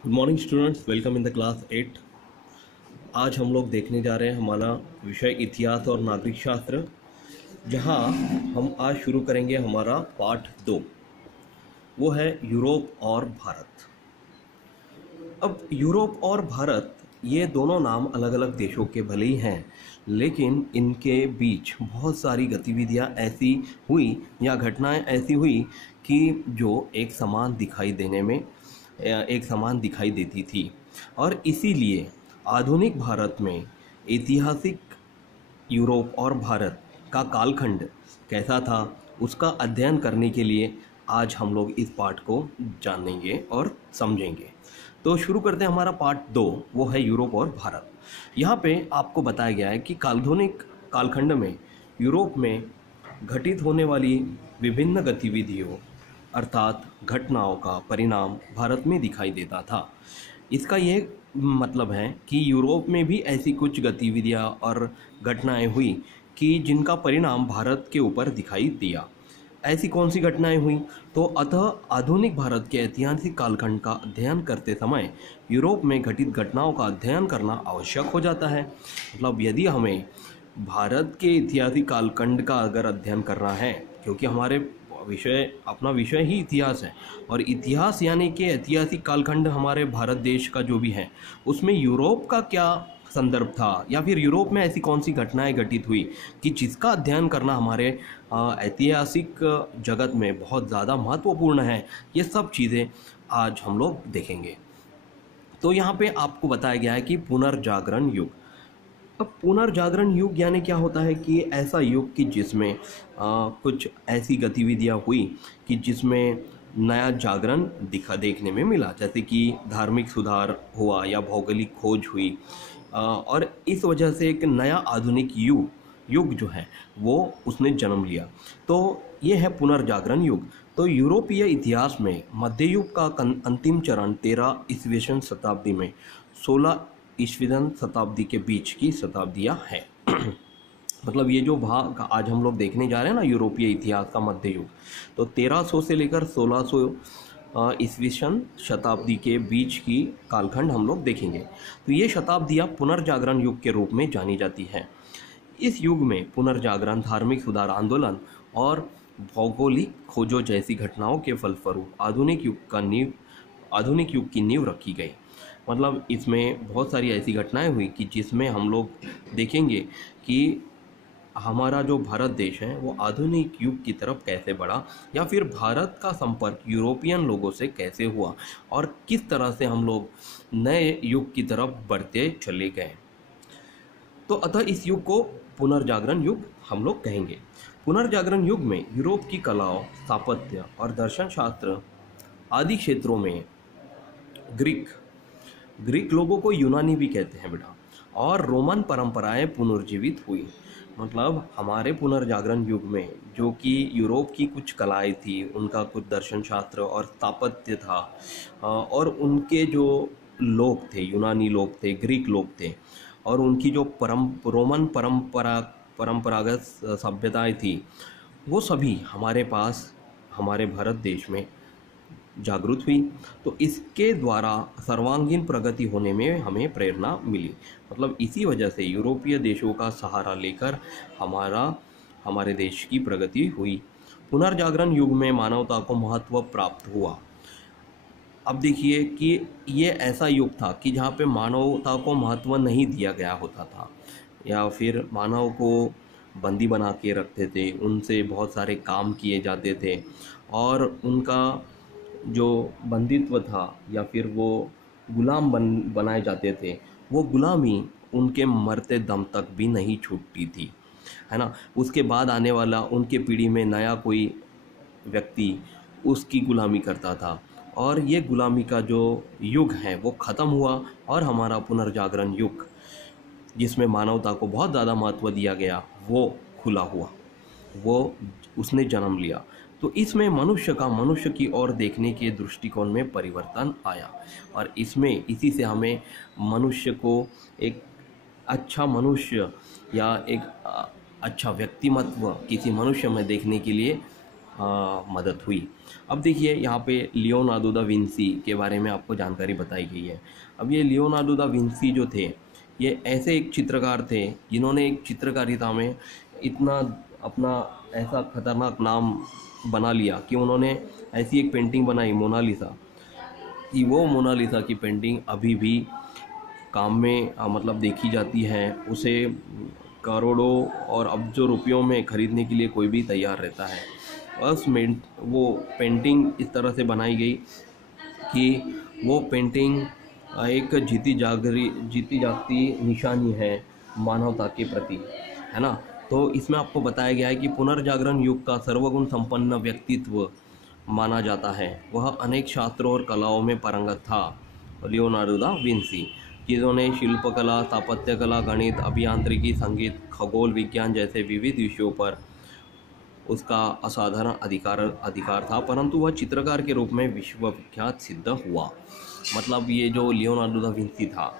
Good morning students, welcome in the class 8। आज हम लोग देखने जा रहे हैं हमारा विषय इतिहास और नागरिक शास्त्र, जहां हम आज शुरू करेंगे हमारा पार्ट 2। वो है यूरोप और भारत। अब यूरोप और भारत ये दोनों नाम अलग अलग देशों के भले ही हैं, लेकिन इनके बीच बहुत सारी गतिविधियां ऐसी हुई या घटनाएं ऐसी हुई कि जो एक समान दिखाई देने में एक समान दिखाई देती थी। और इसीलिए आधुनिक भारत में ऐतिहासिक यूरोप और भारत का कालखंड कैसा था, उसका अध्ययन करने के लिए आज हम लोग इस पार्ट को जानेंगे और समझेंगे। तो शुरू करते हैं हमारा पार्ट 2, वो है यूरोप और भारत। यहाँ पे आपको बताया गया है कि काल्पनिक कालखंड में यूरोप में घटित होने वाली विभिन्न गतिविधियों अर्थात घटनाओं का परिणाम भारत में दिखाई देता था। इसका ये मतलब है कि यूरोप में भी ऐसी कुछ गतिविधियां और घटनाएं हुई कि जिनका परिणाम भारत के ऊपर दिखाई दिया। ऐसी कौन सी घटनाएं हुई? तो अतः आधुनिक भारत के ऐतिहासिक कालखंड का अध्ययन करते समय यूरोप में घटित घटनाओं का अध्ययन करना आवश्यक हो जाता है। मतलब यदि हमें भारत के ऐतिहासिक कालखंड का अगर अध्ययन करना है, क्योंकि अपना विषय ही इतिहास है, और इतिहास यानी कि ऐतिहासिक कालखंड हमारे भारत देश का जो भी है, उसमें यूरोप का क्या संदर्भ था या फिर यूरोप में ऐसी कौन सी घटनाएं घटित हुई कि जिसका अध्ययन करना हमारे ऐतिहासिक जगत में बहुत ज़्यादा महत्वपूर्ण है। ये सब चीज़ें आज हम लोग देखेंगे। तो यहाँ पे आपको बताया गया है कि पुनर्जागरण युग। अब पुनर्जागरण युग यानी क्या होता है कि ऐसा युग कि जिसमें कुछ ऐसी गतिविधियां हुई कि जिसमें नया जागरण देखने में मिला, जैसे कि धार्मिक सुधार हुआ या भौगोलिक खोज हुई, और इस वजह से एक नया आधुनिक युग जो है वो उसने जन्म लिया। तो ये है पुनर्जागरण युग। तो यूरोपीय इतिहास में मध्य युग का अंतिम चरण 13 ईस्वीं शताब्दी में 16 ईस्वीं शताब्दी के बीच की शताब्दियां हैं। मतलब ये जो भाग आज हम लोग देखने जा रहे हैं ना, यूरोपीय इतिहास का मध्य युग, तो 1300 से लेकर 1600 ईस्वी शताब्दी के बीच की कालखंड हम लोग देखेंगे। तो ये शताब्दियां पुनर्जागरण युग के रूप में जानी जाती हैं। इस युग में पुनर्जागरण, धार्मिक सुधार आंदोलन और भौगोलिक खोजों जैसी घटनाओं के फलस्वरूप आधुनिक युग की नींव रखी गई। मतलब इसमें बहुत सारी ऐसी घटनाएं हुई कि जिसमें हम लोग देखेंगे कि हमारा जो भारत देश है वो आधुनिक युग की तरफ कैसे बढ़ा, या फिर भारत का संपर्क यूरोपियन लोगों से कैसे हुआ और किस तरह से हम लोग नए युग की तरफ बढ़ते चले गए। तो अतः इस युग को पुनर्जागरण युग हम लोग कहेंगे। पुनर्जागरण युग में यूरोप की कलाओं, स्थापत्य और दर्शन शास्त्र आदि क्षेत्रों में ग्रीक लोगों को यूनानी भी कहते हैं बेटा, और रोमन परंपराएं पुनर्जीवित हुई। मतलब हमारे पुनर्जागरण युग में जो कि यूरोप की कुछ कलाएं थी, उनका कुछ दर्शन शास्त्र और स्थापत्य था, और उनके जो लोग थे, यूनानी लोग थे, ग्रीक लोग थे, और उनकी जो रोमन परंपरागत सभ्यताएं थी, वो सभी हमारे पास हमारे भारत देश में जागृत हुई। तो इसके द्वारा सर्वांगीण प्रगति होने में हमें प्रेरणा मिली। मतलब इसी वजह से यूरोपीय देशों का सहारा लेकर हमारे देश की प्रगति हुई। पुनर्जागरण युग में मानवता को महत्व प्राप्त हुआ। अब देखिए कि ये ऐसा युग था कि जहाँ पे मानवता को महत्व नहीं दिया गया होता था, या फिर मानव को बंदी बना के रखते थे, उनसे बहुत सारे काम किए जाते थे, और उनका जो बंदित्व था या फिर वो गुलाम बनाए जाते थे, वो गुलामी उनके मरते दम तक भी नहीं छूटती थी, है ना। उसके बाद आने वाला उनके पीढ़ी में नया कोई व्यक्ति उसकी गुलामी करता था, और ये गुलामी का जो युग है वो ख़त्म हुआ, और हमारा पुनर्जागरण युग जिसमें मानवता को बहुत ज़्यादा महत्व दिया गया वो खुला हुआ, वो उसने जन्म लिया। तो इसमें मनुष्य की ओर देखने के दृष्टिकोण में परिवर्तन आया, और इसमें इसी से हमें मनुष्य को एक अच्छा मनुष्य या एक अच्छा व्यक्तिमत्व किसी मनुष्य में देखने के लिए मदद हुई। अब देखिए यहाँ पे लियोनार्डो दा विंसी के बारे में आपको जानकारी बताई गई है। अब ये लियोनार्डो दा विंसी जो थे, ये ऐसे एक चित्रकार थे जिन्होंने एक चित्रकारिता में इतना अपना ऐसा खतरनाक नाम बना लिया कि उन्होंने ऐसी एक पेंटिंग बनाई मोनालिसा, कि वो मोनालिसा की पेंटिंग अभी भी काम में मतलब देखी जाती है। उसे करोड़ों और अरबों रुपयों में ख़रीदने के लिए कोई भी तैयार रहता है। बस वो पेंटिंग इस तरह से बनाई गई कि वो पेंटिंग एक जीती जागती निशानी है मानवता के प्रति, है ना। तो इसमें आपको बताया गया है कि पुनर्जागरण युग का सर्वगुण संपन्न व्यक्तित्व माना जाता है। वह अनेक शास्त्रों और कलाओं में पारंगत था, लियोनार्डो दा विंसी, जिन्होंने शिल्पकला, स्थापत्य कला, गणित, अभियांत्रिकी, संगीत, खगोल विज्ञान जैसे विविध विषयों पर उसका असाधारण अधिकार था, परंतु वह चित्रकार के रूप में विश्वविख्यात सिद्ध हुआ। मतलब ये जो लियोनार्डो दा विंसी था,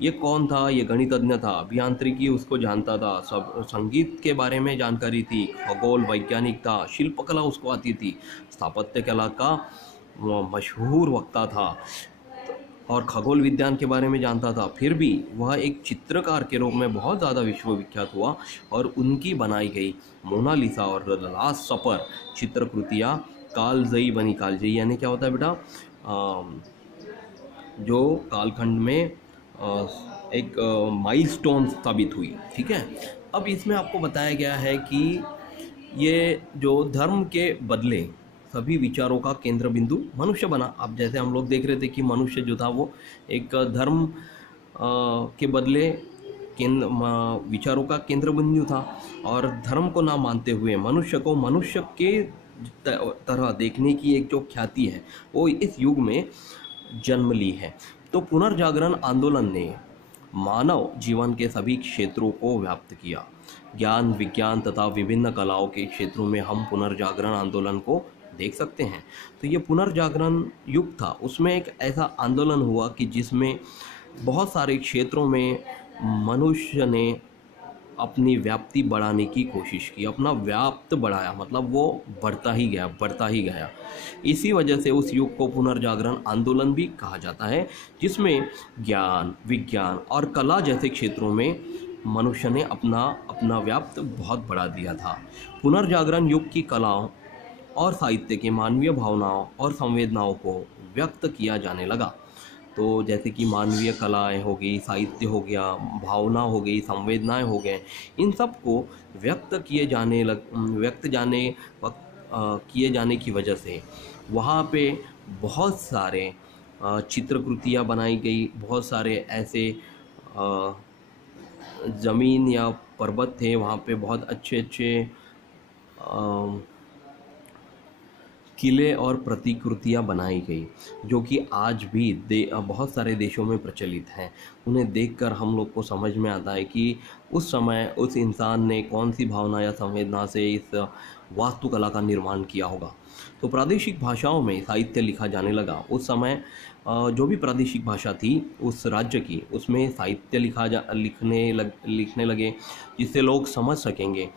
ये कौन था? ये गणितज्ञ था, अभियांत्रिकी उसको जानता था, सब संगीत के बारे में जानकारी थी, खगोल वैज्ञानिक था, शिल्पकला उसको आती थी, स्थापत्य कला का मशहूर वक्ता था और खगोल विज्ञान के बारे में जानता था। फिर भी वह एक चित्रकार के रूप में बहुत ज़्यादा विश्वविख्यात हुआ और उनकी बनाई गई मोनालिसा और द लास्ट सपर चित्रकृतियाँ कालजयी बनी। कालजयी यानी क्या होता है बेटा? जो कालखंड में एक माइलस्टोन साबित हुई। ठीक है। अब इसमें आपको बताया गया है कि ये जो धर्म के बदले सभी विचारों का केंद्र बिंदु मनुष्य बना। अब जैसे हम लोग देख रहे थे कि मनुष्य जो था वो एक धर्म के बदले विचारों का केंद्र बिंदु था, और धर्म को ना मानते हुए मनुष्य को मनुष्य के तरह देखने की एक जो ख्याति है वो इस युग में जन्म ली है। तो पुनर्जागरण आंदोलन ने मानव जीवन के सभी क्षेत्रों को व्याप्त किया। ज्ञान, विज्ञान तथा विभिन्न कलाओं के क्षेत्रों में हम पुनर्जागरण आंदोलन को देख सकते हैं। तो ये पुनर्जागरण युग था, उसमें एक ऐसा आंदोलन हुआ कि जिसमें बहुत सारे क्षेत्रों में मनुष्य ने अपनी व्याप्ति बढ़ाने की कोशिश की, अपना व्याप्त बढ़ाया, मतलब वो बढ़ता ही गया। इसी वजह से उस युग को पुनर्जागरण आंदोलन भी कहा जाता है, जिसमें ज्ञान, विज्ञान और कला जैसे क्षेत्रों में मनुष्य ने अपना व्याप्त बहुत बढ़ा दिया था। पुनर्जागरण युग की कलाओं और साहित्य के मानवीय भावनाओं और संवेदनाओं को व्यक्त किया जाने लगा। तो जैसे कि मानवीय कलाएं हो गई, साहित्य हो गया, भावना हो गई, संवेदनाएं हो गए, इन सब को व्यक्त किए जाने की वजह से वहाँ पे बहुत सारे चित्रकृतियाँ बनाई गई। बहुत सारे ऐसे ज़मीन या पर्वत थे, वहाँ पे बहुत अच्छे किले और प्रतिकृतियाँ बनाई गई, जो कि आज भी बहुत सारे देशों में प्रचलित हैं। उन्हें देखकर हम लोग को समझ में आता है कि उस समय उस इंसान ने कौन सी भावना या संवेदना से इस वास्तुकला का निर्माण किया होगा। तो प्रादेशिक भाषाओं में साहित्य लिखा जाने लगा। उस समय जो भी प्रादेशिक भाषा थी उस राज्य की, उसमें साहित्य लिखने लगे, जिससे लोग समझ सकेंगे।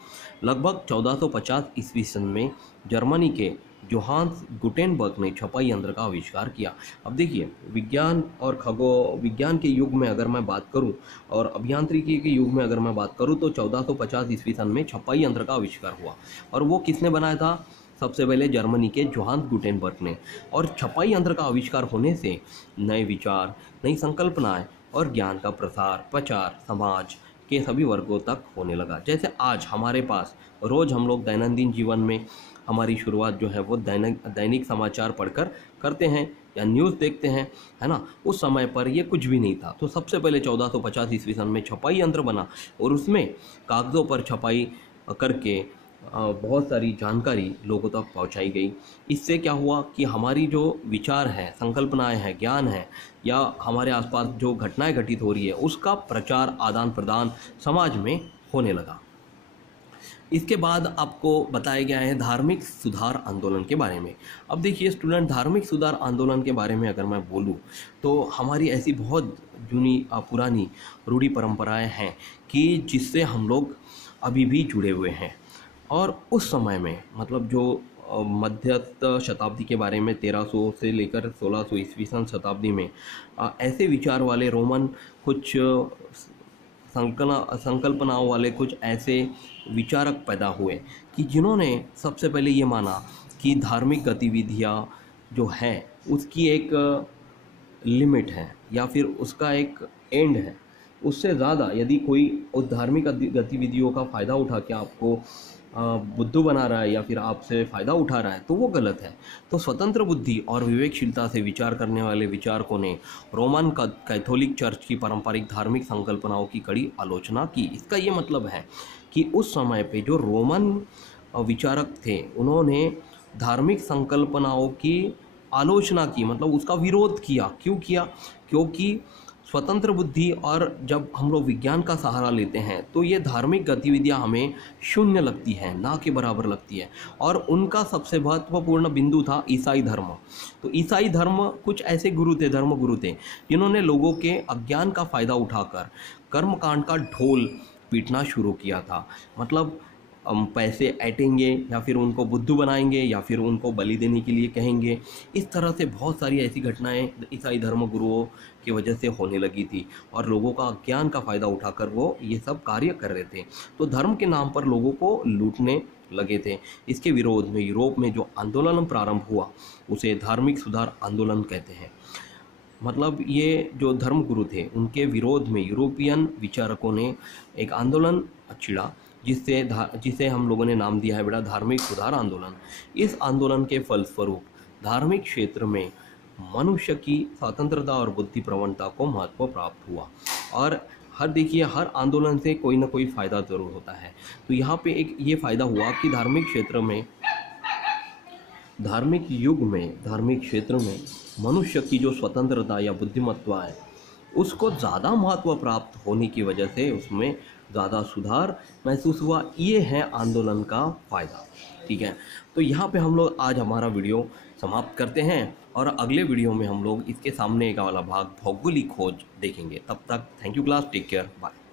लगभग 1450 ईस्वी सन में जर्मनी के जोहान्स गुटेनबर्ग ने छपाई यंत्र का आविष्कार किया। अब देखिए, विज्ञान के युग में अगर मैं बात करूं और अभियांत्रिकी के युग में अगर मैं बात करूं तो 1450 ईस्वी सन में छपाई यंत्र का आविष्कार हुआ। और वो किसने बनाया था? सबसे पहले जर्मनी के जोहान्स गुटेनबर्ग ने। और छपाई यंत्र का आविष्कार होने से नए विचार, नई संकल्पनाएं और ज्ञान का प्रचार समाज के सभी वर्गों तक होने लगा। जैसे आज हमारे पास रोज़ हम लोग दैनंदिन जीवन में हमारी शुरुआत जो है वो दैनिक समाचार पढ़कर करते हैं या न्यूज़ देखते हैं, है ना। उस समय पर ये कुछ भी नहीं था। तो सबसे पहले 1450 ईस्वी सन में छपाई यंत्र बना और उसमें कागज़ों पर छपाई करके बहुत सारी जानकारी लोगों तक पहुंचाई गई। इससे क्या हुआ कि हमारी जो विचार है, संकल्पनाएं हैं, ज्ञान है, या हमारे आसपास जो घटनाएं घटित हो रही है उसका प्रचार, आदान प्रदान समाज में होने लगा। इसके बाद आपको बताया गया है धार्मिक सुधार आंदोलन के बारे में। अब देखिए स्टूडेंट, धार्मिक सुधार आंदोलन के बारे में अगर मैं बोलूँ तो हमारी ऐसी बहुत पुरानी रूढ़ी परंपराएं हैं कि जिससे हम लोग अभी भी जुड़े हुए हैं। और उस समय में मतलब जो मध्यस्थ शताब्दी के बारे में 1300 से लेकर 1600 ईस्वी सन शताब्दी में ऐसे विचार वाले रोमन कुछ संकल्पनाओं वाले कुछ ऐसे विचारक पैदा हुए कि जिन्होंने सबसे पहले ये माना कि धार्मिक गतिविधियाँ जो हैं उसकी एक लिमिट है या फिर उसका एक एंड है। उससे ज़्यादा यदि कोई उस धार्मिक गतिविधियों का फ़ायदा उठा के आपको बुद्धू बना रहा है या फिर आपसे फ़ायदा उठा रहा है तो वो गलत है। तो स्वतंत्र बुद्धि और विवेकशीलता से विचार करने वाले विचारकों ने रोमन कैथोलिक चर्च की पारंपरिक धार्मिक संकल्पनाओं की कड़ी आलोचना की। इसका ये मतलब है कि उस समय पे जो रोमन विचारक थे उन्होंने धार्मिक संकल्पनाओं की आलोचना की, मतलब उसका विरोध किया। क्यों किया? क्योंकि स्वतंत्र बुद्धि और जब हम लोग विज्ञान का सहारा लेते हैं तो ये धार्मिक गतिविधियां हमें शून्य लगती हैं, ना के बराबर लगती है। और उनका सबसे महत्वपूर्ण बिंदु था ईसाई धर्म। तो ईसाई धर्म कुछ ऐसे गुरु थे, धर्म गुरु थे, जिन्होंने लोगों के अज्ञान का फ़ायदा उठाकर कर्मकांड का ढोल पीटना शुरू किया था। मतलब पैसे ऐंटेंगे या फिर उनको बुद्धू बनाएंगे या फिर उनको बलि देने के लिए कहेंगे। इस तरह से बहुत सारी ऐसी घटनाएं ईसाई धर्म गुरुओं की वजह से होने लगी थी और लोगों का ज्ञान का फ़ायदा उठाकर वो ये सब कार्य कर रहे थे। तो धर्म के नाम पर लोगों को लूटने लगे थे। इसके विरोध में यूरोप में जो आंदोलन प्रारंभ हुआ उसे धार्मिक सुधार आंदोलन कहते हैं। मतलब ये जो धर्म गुरु थे उनके विरोध में यूरोपियन विचारकों ने एक आंदोलन छिड़ा जिसे हम लोगों ने नाम दिया है बेटा धार्मिक सुधार आंदोलन। इस आंदोलन के फलस्वरूप धार्मिक क्षेत्र में मनुष्य की स्वतंत्रता और बुद्धि प्रवणता को महत्व प्राप्त हुआ। और देखिए हर आंदोलन से कोई ना कोई फ़ायदा ज़रूर होता है। तो यहाँ पे एक ये फ़ायदा हुआ कि धार्मिक क्षेत्र में, धार्मिक युग में, धार्मिक क्षेत्र में मनुष्य की जो स्वतंत्रता या बुद्धिमत्ता है उसको ज़्यादा महत्व प्राप्त होने की वजह से उसमें ज़्यादा सुधार महसूस हुआ। ये है आंदोलन का फ़ायदा। ठीक है, तो यहाँ पे हम लोग आज हमारा वीडियो समाप्त करते हैं और अगले वीडियो में हम लोग इसके सामने का वाला भाग भौगोलिक खोज देखेंगे। तब तक thank you class, take care, bye.